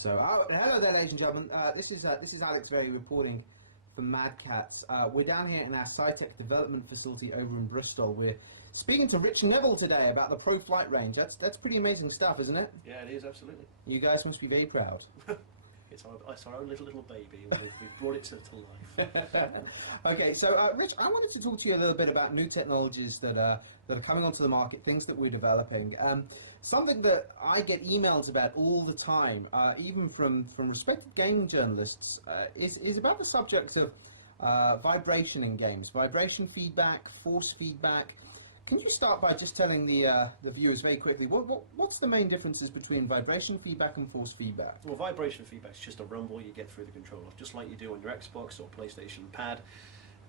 So, hello there, ladies and gentlemen. This is Alex Very reporting for Mad Catz. We're down here in our SciTech development facility over in Bristol. We're speaking to Richard Neville today about the Pro Flight range. That's pretty amazing stuff, isn't it? Yeah, it is, absolutely. You guys must be very proud. It's our own little baby. We've brought it to life. Okay, so Rich, I wanted to talk to you a little bit about new technologies that are coming onto the market, things that we're developing. Something that I get emails about all the time, even from respected gaming journalists, is about the subject of vibration in games, vibration feedback, force feedback. Can you start by just telling the viewers very quickly what's the main differences between vibration feedback and force feedback? Well, vibration feedback is just a rumble you get through the controller, just like you do on your Xbox or PlayStation pad,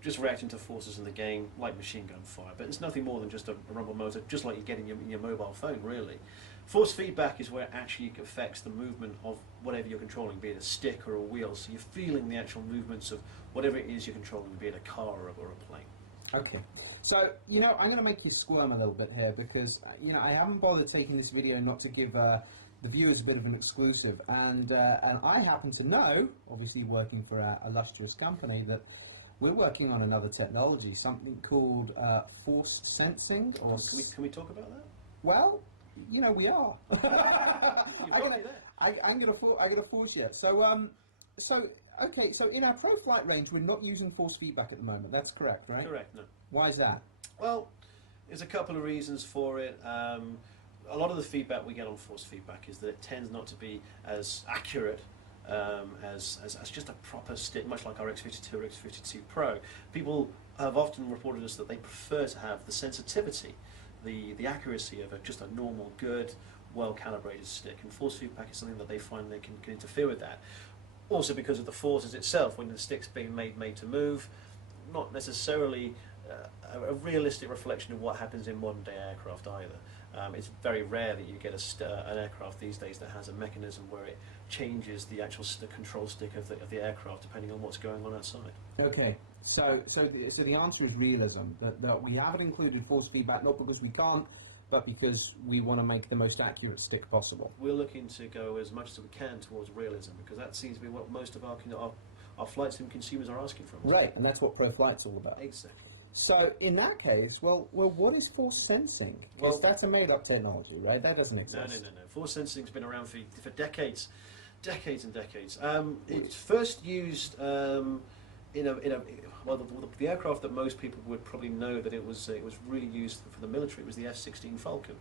just reacting to forces in the game, like machine gun fire. But it's nothing more than just a rumble motor, just like you get in your mobile phone, really. Force feedback is where it actually affects the movement of whatever you're controlling, be it a stick or a wheel, so you're feeling the actual movements of whatever it is you're controlling, be it a car or a plane. Okay, so, I'm going to make you squirm a little bit here because, I haven't bothered taking this video not to give the viewers a bit of an exclusive, and I happen to know, obviously working for a illustrious company, that we're working on another technology, something called force sensing. Or can we talk about that? Well, we are. I'm going to force you. Okay, so in our Pro Flight range, we're not using force feedback at the moment. That's correct, right? Correct, no. Why is that? Well, there's a couple of reasons for it. A lot of the feedback we get on force feedback is that it tends not to be as accurate as just a proper stick, much like our X52 or X52 Pro. People have often reported us that they prefer to have the sensitivity, the accuracy of just a normal, good, well-calibrated stick. And force feedback is something that they find they can interfere with that. Also because of the forces itself, when the stick's being made to move, not necessarily a realistic reflection of what happens in modern day aircraft either. It's very rare that you get an aircraft these days that has a mechanism where it changes the actual control stick of the aircraft depending on what's going on outside. Okay, so the answer is realism, that we haven't included force feedback not because we can't, but because we want to make the most accurate stick possible. We're looking to go as much as we can towards realism, because that seems to be what most of our flight sim consumers are asking from us. Right, and that's what Pro Flight's all about. Exactly. So, in that case, well, what is force sensing? Because that's a made-up technology, right? That doesn't exist. No. Force sensing's been around for decades and decades. It's first used the aircraft that most people would probably know that it was really used for the military was the F-16 Falcon,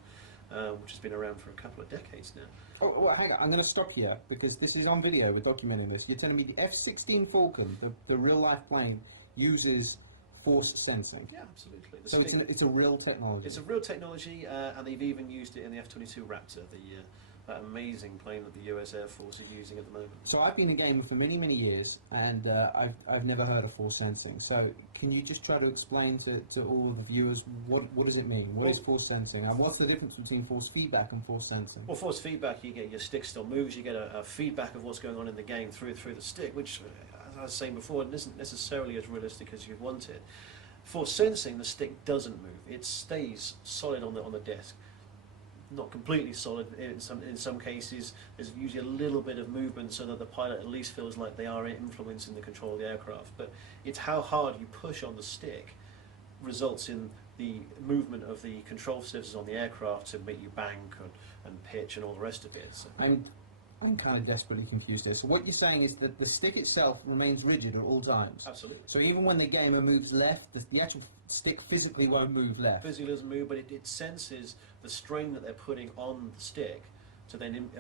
which has been around for a couple of decades now. Oh, well, hang on, I'm going to stop here because this is on video. We're documenting this. You're telling me the F-16 Falcon, the real-life plane, uses force sensing? Yeah, absolutely. So it's a real technology. It's a real technology, and they've even used it in the F-22 Raptor, that amazing plane that the US Air Force are using at the moment. So I've been a gamer for many, many years, and I've never heard of force sensing. So can you just try to explain to all of the viewers what does it mean? What is force sensing? And what's the difference between force feedback and force sensing? Well, force feedback, you get your stick still moves, you get a feedback of what's going on in the game through the stick, which, as I was saying before, isn't necessarily as realistic as you want it. Force sensing, the stick doesn't move; it stays solid on the disc. Not completely solid. In some cases, there's usually a little bit of movement, so that the pilot at least feels like they are influencing the control of the aircraft. But it's how hard you push on the stick results in the movement of the control surfaces on the aircraft to make you bank and pitch and all the rest of it. So. I'm kind of desperately confused here. So what you're saying is that the stick itself remains rigid at all times? Absolutely. So even when the gamer moves left, the actual stick physically won't move left? Physically doesn't move, but it senses the strain that they're putting on the stick to then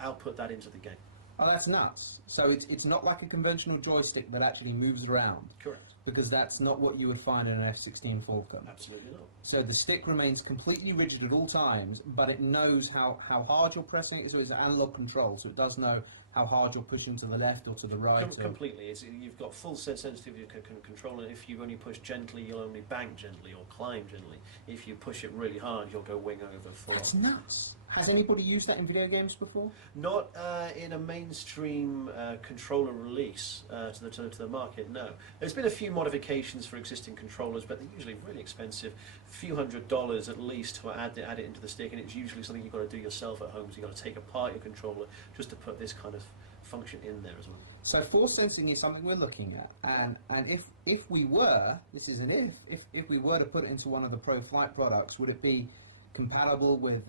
output that into the game. Oh, that's nuts. So it's not like a conventional joystick that actually moves around? Correct. Because that's not what you would find in an F-16 Falcon? Absolutely not. So the stick remains completely rigid at all times, but it knows how hard you're pressing it, so it's an analog control, so it does know how hard you're pushing to the left or to the right. Completely. You've got full sensitivity control, and if you only push gently, you'll only bank gently or climb gently. If you push it really hard, you'll go wing over full. That's nuts. Has anybody used that in video games before? Not in a mainstream controller release to the market, no. There's been a few modifications for existing controllers, but they're usually really expensive, a few $100s at least to add it into the stick, and it's usually something you've got to do yourself at home, so you've got to take apart your controller just to put this kind of function in there as well. So force sensing is something we're looking at, and if we were, this is an if we were to put it into one of the Pro Flight products, would it be compatible with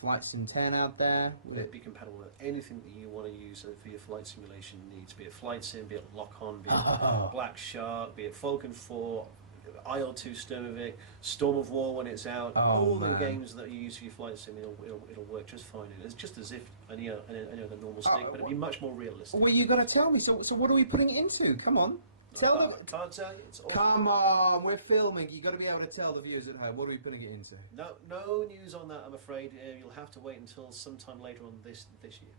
Flight Sim 10 out there? It'd be compatible with anything that you want to use for your flight simulation needs, be it Flight Sim, be it Lock-On, be it Black Shark, be it Falcon 4, IL-2 Sturmovik, Storm of War when it's out, all the games that you use for your flight sim, it'll work just fine. It's just as if any other normal stick, but it'd be much more realistic. Well, you got to tell me. So what are we putting it into? Come on, tell them. Can't tell you. It's awesome. Come on, we're filming. You got to be able to tell the viewers at home. What are we putting it into? No news on that. I'm afraid you'll have to wait until sometime later on this year.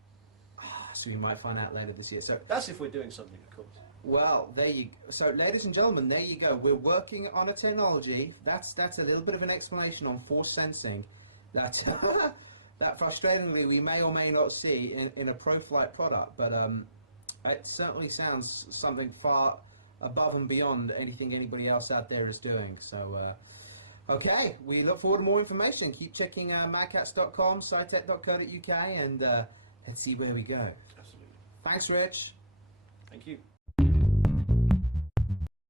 So we might find out later this year. So that's if we're doing something, of course. Well, there you. So, ladies and gentlemen, there you go. We're working on a technology. That's a little bit of an explanation on force sensing. That that frustratingly we may or may not see in a Pro Flight product, but it certainly sounds something far above and beyond anything anybody else out there is doing. So, okay, we look forward to more information. Keep checking madcats.com, scitech.co.uk, and let's see where we go. Absolutely. Thanks, Rich. Thank you.